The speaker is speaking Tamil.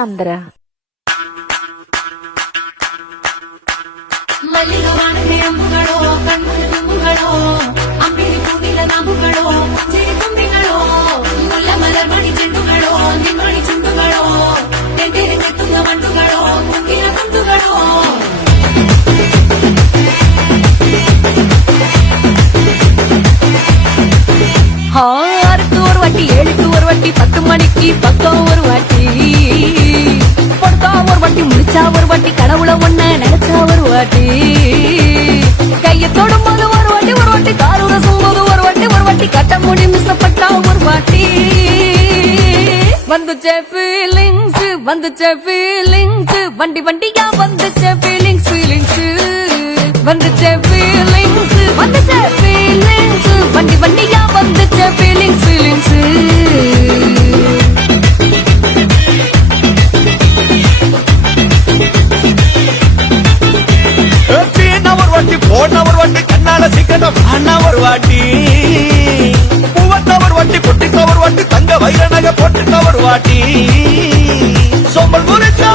சாந்திர ஆறுக்கு ஒரு வாட்டி 7க்கு ஒரு வாட்டி 10 மணிக்கு பக்கம் ஒரு வாட்டி பொடுத்தா ஒரு வாட்டி முடிச்சா ஒரு வாட்டி கடவுளை ஒண்ண நினைச்சா ஒரு வாட்டி கைய தொடும் போது ஒரு வாட்டி காரூர சும்போது ஒரு வாட்டி கட்ட முடி மிசப்பட்டா ஒரு வாட்டி வந்துச்சே ஃபீலிங்ஸ் வண்டி வண்டியா வந்துச்சே ஃபீலிங்ஸ் வந்துச்சே ஃபீலிங்ஸ் வண்டி வண்டியா வந்துச்சே ஃபீலிங்ஸ் போன ஒரு வாட்டி கண்ணால சிக்கனம் அண்ணா ஒரு வாட்டி பூவத்த ஒரு வாட்டி பொட்டிக்க ஒரு வாட்டி தங்க வைர நகை போட்டுக்க ஒரு வாட்டி சோம்பல் குறிச்சா